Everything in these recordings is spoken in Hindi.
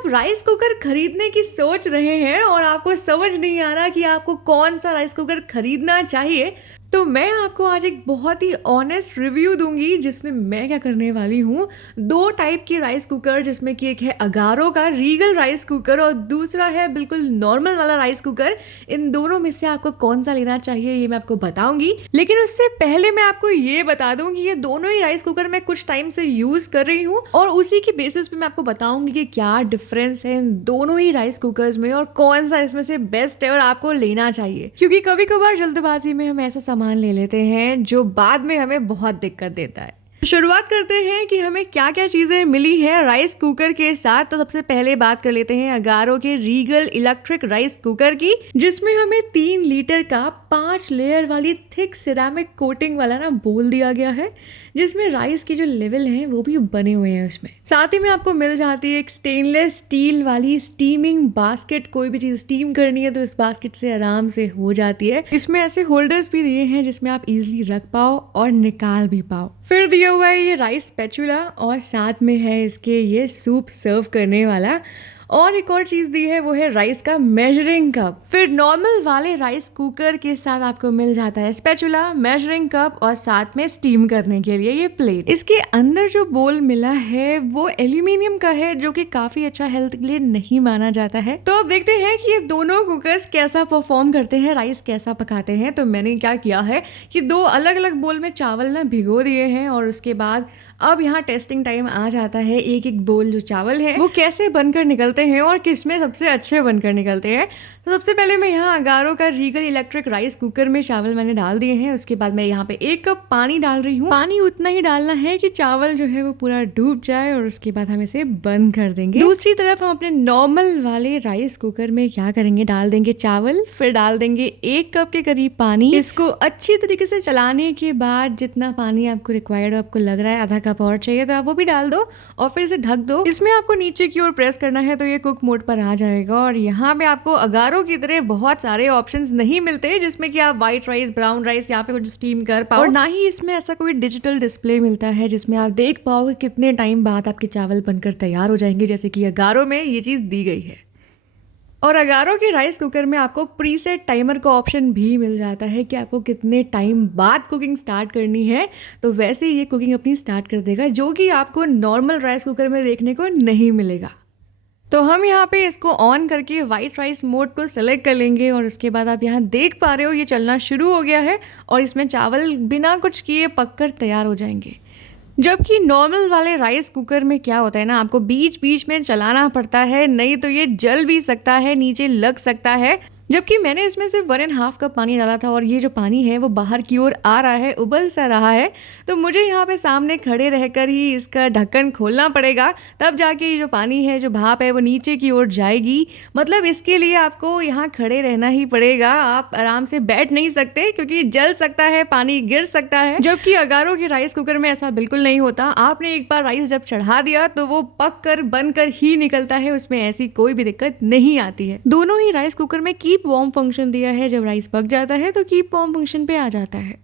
आप राइस कुकर खरीदने की सोच रहे हैं और आपको समझ नहीं आ रहा कि आपको कौन सा राइस कुकर खरीदना चाहिए, तो मैं आपको आज एक बहुत ही ऑनेस्ट रिव्यू दूंगी जिसमें मैं क्या करने वाली हूँ। दो टाइप के राइस कुकर, जिसमें कि एक है अगारो का रीगल राइस कुकर और दूसरा है बिल्कुल नॉर्मल वाला राइस कुकर। इन दोनों में से आपको कौन सा लेना चाहिए ये मैं आपको बताऊंगी, लेकिन उससे पहले मैं आपको ये बता दूं कि ये दोनों ही राइस कुकर मैं कुछ टाइम से यूज कर रही हूँ और उसी के बेसिस पे मैं आपको बताऊंगी कि क्या डिफरेंस है इन दोनों ही राइस कुकर्स में और कौन सा इसमें से बेस्ट है और आपको लेना चाहिए। क्योंकि कभी कभार जल्दबाजी में हम ऐसा सामान ले लेते हैं जो बाद में हमें बहुत दिक्कत देता है। शुरुआत करते हैं कि हमें क्या क्या चीज़ें मिली है राइस कुकर के साथ। तो सबसे पहले बात कर लेते हैं अगारो के रीगल इलेक्ट्रिक राइस कुकर की, जिसमें हमें 3 लीटर का 5 लेयर वाली थिक सिरामिक कोटिंग वाला ना बोल दिया गया है, जिसमें राइस के जो लेवल हैं वो भी बने हुए हैं उसमें। साथ ही में आपको मिल जाती है एक स्टेनलेस स्टील वाली स्टीमिंग बास्केट। कोई भी चीज़ स्टीम करनी है तो इस बास्केट से आराम से हो जाती है। इसमें ऐसे होल्डर्स भी दिए हैं जिसमें आप इजीली रख पाओ और निकाल भी पाओ। फिर दिया हुआ है ये राइस स्पैचुला और साथ में है इसके ये सूप सर्व करने वाला। और एक और चीज़ दी है वो है राइस का मेजरिंग कप। फिर नॉर्मल वाले राइस कुकर के साथ आपको मिल जाता है स्पैचुला, मेजरिंग कप और साथ में स्टीम करने के लिए ये प्लेट। इसके अंदर जो बोल मिला है वो एल्यूमिनियम का है, जो कि काफ़ी अच्छा हेल्थ के लिए नहीं माना जाता है। तो अब देखते हैं कि ये दोनों कुकर्स कैसा परफॉर्म करते हैं, राइस कैसा पकाते हैं। तो मैंने क्या किया है कि 2 अलग अलग बोल में चावल ना भिगो दिए हैं और उसके बाद अब यहाँ टेस्टिंग टाइम आ जाता है। एक एक बोल जो चावल है वो कैसे बनकर निकलते हैं और किसमें सबसे अच्छे बनकर निकलते हैं। तो सबसे पहले मैं यहाँ अगारो का रीगल इलेक्ट्रिक राइस कुकर में चावल मैंने डाल दिए हैं। उसके बाद मैं यहाँ पे 1 कप पानी डाल रही हूँ। पानी उतना ही डालना है कि चावल जो है वो पूरा डूब जाए और उसके बाद हम इसे बंद कर देंगे। दूसरी तरफ हम अपने नॉर्मल वाले राइस कुकर में क्या करेंगे, डाल देंगे चावल, फिर डाल देंगे 1 कप के करीब पानी। इसको अच्छी तरीके से चलाने के बाद जितना पानी आपको रिक्वायर्ड आपको लग रहा है आधा कप और चाहिए तो आप वो भी डाल दो और फिर इसे ढक दो। इसमें आपको नीचे की ओर प्रेस करना है तो ये कुक मोड पर आ जाएगा। और यहाँ पे आपको अगारो की तरह बहुत सारे ऑप्शंस नहीं मिलते जिसमें कि आप व्हाइट राइस, ब्राउन राइस या फिर कुछ स्टीम कर पाओ, और ना ही इसमें ऐसा कोई डिजिटल डिस्प्ले मिलता है जिसमें आप देख पाओ कि कितने टाइम बाद आपके चावल बनकर तैयार हो जाएंगे, जैसे कि अगारो में ये चीज़ दी गई है। और अगारो के राइस कुकर में आपको प्रीसेट टाइमर का ऑप्शन भी मिल जाता है कि आपको कितने टाइम बाद कुकिंग स्टार्ट करनी है। तो वैसे ये कुकिंग अपनी स्टार्ट कर देगा, जो कि आपको नॉर्मल राइस कुकर में देखने को नहीं मिलेगा। तो हम यहाँ पे इसको ऑन करके वाइट राइस मोड को सेलेक्ट कर लेंगे और उसके बाद आप यहाँ देख पा रहे हो ये चलना शुरू हो गया है और इसमें चावल बिना कुछ किए पककर तैयार हो जाएंगे। जबकि नॉर्मल वाले राइस कुकर में क्या होता है ना, आपको बीच बीच में चलाना पड़ता है, नहीं तो ये जल भी सकता है, नीचे लग सकता है। जबकि मैंने इसमें सिर्फ 1.5 कप पानी डाला था और ये जो पानी है वो बाहर की ओर आ रहा है, उबल सा रहा है। तो मुझे यहाँ पे सामने खड़े रहकर ही इसका ढक्कन खोलना पड़ेगा, तब जाके ये जो पानी है, जो भाप है, वो नीचे की ओर जाएगी। मतलब इसके लिए आपको यहाँ खड़े रहना ही पड़ेगा, आप आराम से बैठ नहीं सकते क्योंकि जल सकता है, पानी गिर सकता है। जबकि अगारो के राइस कुकर में ऐसा बिल्कुल नहीं होता। आपने एक बार राइस जब चढ़ा दिया तो वो पक कर बन कर ही निकलता है, उसमें ऐसी कोई भी दिक्कत नहीं आती है। दोनों ही राइस कुकर में कीप वार्म फंक्शन दिया है, जब राइस पक जाता है तो कीप वार्म फंक्शन पे आ जाता है।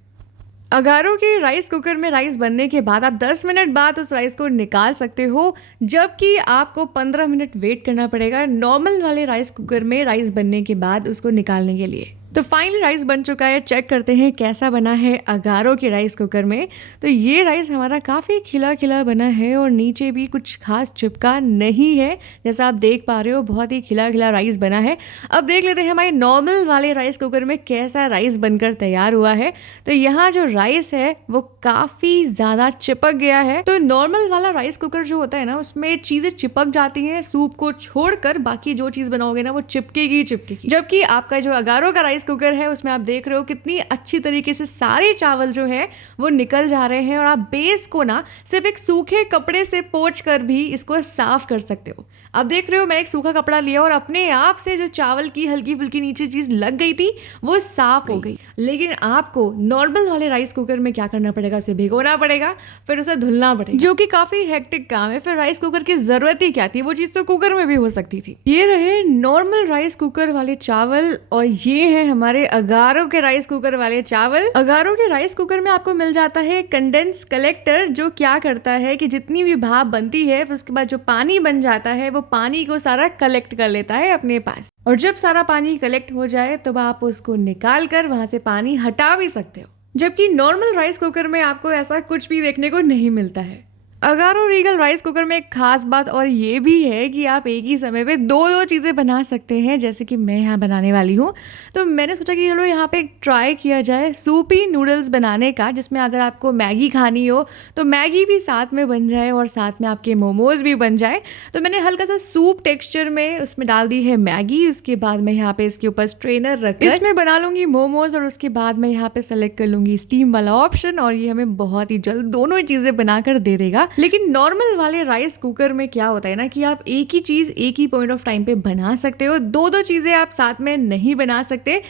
अगारो के राइस कुकर में राइस बनने के बाद आप 10 मिनट बाद उस राइस को निकाल सकते हो, जबकि आपको 15 मिनट वेट करना पड़ेगा नॉर्मल वाले राइस कुकर में राइस बनने के बाद उसको निकालने के लिए। तो फाइनली राइस बन चुका है, चेक करते हैं कैसा बना है अगारो के राइस कुकर में। तो ये राइस हमारा काफ़ी खिला खिला बना है और नीचे भी कुछ खास चिपका नहीं है, जैसा आप देख पा रहे हो बहुत ही खिला खिला राइस बना है। अब देख लेते हैं हमारे नॉर्मल वाले राइस कुकर में कैसा राइस बनकर तैयार हुआ है। तो यहाँ जो राइस है वो काफ़ी ज़्यादा चिपक गया है। तो नॉर्मल वाला राइस कुकर जो होता है ना, उसमें चीज़ें चिपक जाती हैं, सूप को छोड़कर बाकी जो चीज़ बनाओगे ना वो चिपकेगी चिपकेगी। जबकि आपका जो अगारो का राइस कुकर है उसमें आप देख रहे हो कितनी अच्छी तरीके से सारे चावल जो है वो निकल जा रहे हैं और आप बेस को ना सिर्फ एक सूखे कपड़े से पोंछ कर भी इसको साफ कर सकते हो। अब देख रहे हो मैं एक सूखा कपड़ा लिया और अपने आप से जो चावल की हल्की फुल्की नीचे चीज लग गई थी वो साफ हो गई। लेकिन आपको नॉर्मल वाले राइस कुकर में क्या करना पड़ेगा, उसे भिगोना पड़ेगा, फिर उसे धुलना पड़ेगा, जो कि काफी हेक्टिक काम है। फिर राइस कुकर की जरूरत ही क्या थी, वो चीज तो कुकर में भी हो सकती थी। ये रहे नॉर्मल राइस कुकर वाले चावल और ये है हमारे अगारो के राइस कुकर वाले चावल। अगारो के राइस कुकर में आपको मिल जाता है कंडेंस कलेक्टर, जो क्या करता है कि जितनी भी भाप बनती है फिर उसके बाद जो पानी बन जाता है वो पानी को सारा कलेक्ट कर लेता है अपने पास। और जब सारा पानी कलेक्ट हो जाए तो आप उसको निकाल कर वहां से पानी हटा भी सकते हो, जबकि नॉर्मल राइस कुकर में आपको ऐसा कुछ भी देखने को नहीं मिलता है। अगारो रीगल राइस कुकर में एक खास बात और ये भी है कि आप एक ही समय पे दो दो चीज़ें बना सकते हैं, जैसे कि मैं यहाँ बनाने वाली हूँ। तो मैंने सोचा कि चलो यहाँ पे ट्राई किया जाए सूपी नूडल्स बनाने का, जिसमें अगर आपको मैगी खानी हो तो मैगी भी साथ में बन जाए और साथ में आपके मोमोज भी बन जाए। तो मैंने हल्का सा सूप टेक्सचर में उसमें डाल दी है मैगी। उसके बाद मैं यहाँ पे इसके ऊपर स्ट्रेनर रख इसमें बना लूँगी मोमोज, और उसके बाद मैं यहाँ पे सेलेक्ट कर लूँगी स्टीम वाला ऑप्शन, और ये हमें बहुत ही जल्द दोनों ही चीज़ें बनाकर दे देगा। लेकिन नॉर्मल वाले राइस कुकर में क्या होता है ना कि आप एक ही चीज़ एक ही पॉइंट ऑफ टाइम पे बना सकते हो, दो दो चीज़ें आप साथ में नहीं बना सकते।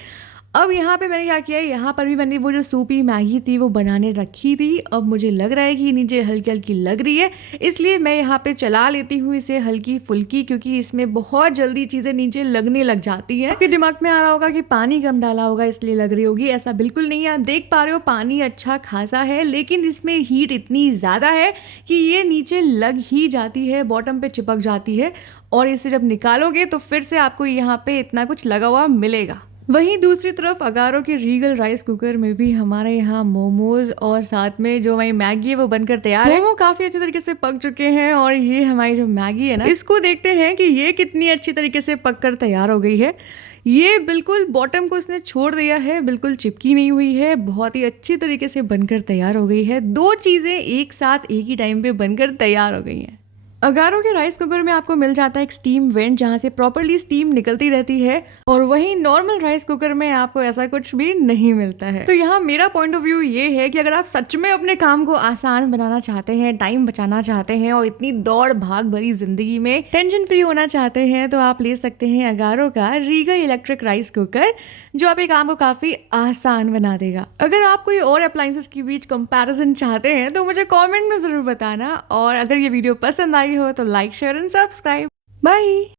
अब यहाँ पे मैंने क्या किया है, यहाँ पर भी मैंने वो जो सूपी मैगी थी वो बनाने रखी थी। अब मुझे लग रहा है कि नीचे हल्की हल्की लग रही है, इसलिए मैं यहाँ पे चला लेती हूँ इसे हल्की फुल्की, क्योंकि इसमें बहुत जल्दी चीज़ें नीचे लगने लग जाती हैं। आपके दिमाग में आ रहा होगा कि पानी कम डाला होगा इसलिए लग रही होगी, ऐसा बिल्कुल नहीं है। आप देख पा रहे हो पानी अच्छा खासा है, लेकिन इसमें हीट इतनी ज़्यादा है कि ये नीचे लग ही जाती है, बॉटम पे चिपक जाती है, और इसे जब निकालोगे तो फिर से आपको यहाँ पे इतना कुछ लगा हुआ मिलेगा। वहीं दूसरी तरफ अगारो के रीगल राइस कुकर में भी हमारे यहाँ मोमोज और साथ में जो हमारी मैगी है वो बनकर तैयार है। मोमो काफी अच्छे तरीके से पक चुके हैं, और ये हमारी जो मैगी है ना, इसको देखते हैं कि ये कितनी अच्छी तरीके से पककर तैयार हो गई है। ये बिल्कुल बॉटम को इसने छोड़ दिया है, बिल्कुल चिपकी नहीं हुई है, बहुत ही अच्छी तरीके से बनकर तैयार हो गई है। दो चीजें एक साथ एक ही टाइम पे बनकर तैयार हो गई हैं। अगारो के राइस कुकर में आपको मिल जाता है एक स्टीम वेंट, जहाँ से प्रॉपरली स्टीम निकलती रहती है, और वहीं नॉर्मल राइस कुकर में आपको ऐसा कुछ भी नहीं मिलता है। तो यहाँ मेरा पॉइंट ऑफ व्यू ये है कि अगर आप सच में अपने काम को आसान बनाना चाहते हैं, टाइम बचाना चाहते हैं, और इतनी दौड़ भाग भरी जिंदगी में टेंशन फ्री होना चाहते हैं, तो आप ले सकते हैं अगारो का रीगल इलेक्ट्रिक राइस कुकर, जो आपके काम को काफी आसान बना देगा। अगर आप कोई और अप्लायंसेस के बीच कंपैरिजन चाहते हैं तो मुझे कमेंट में जरूर बताना, और अगर ये वीडियो पसंद आई हो तो like share and subscribe. Bye.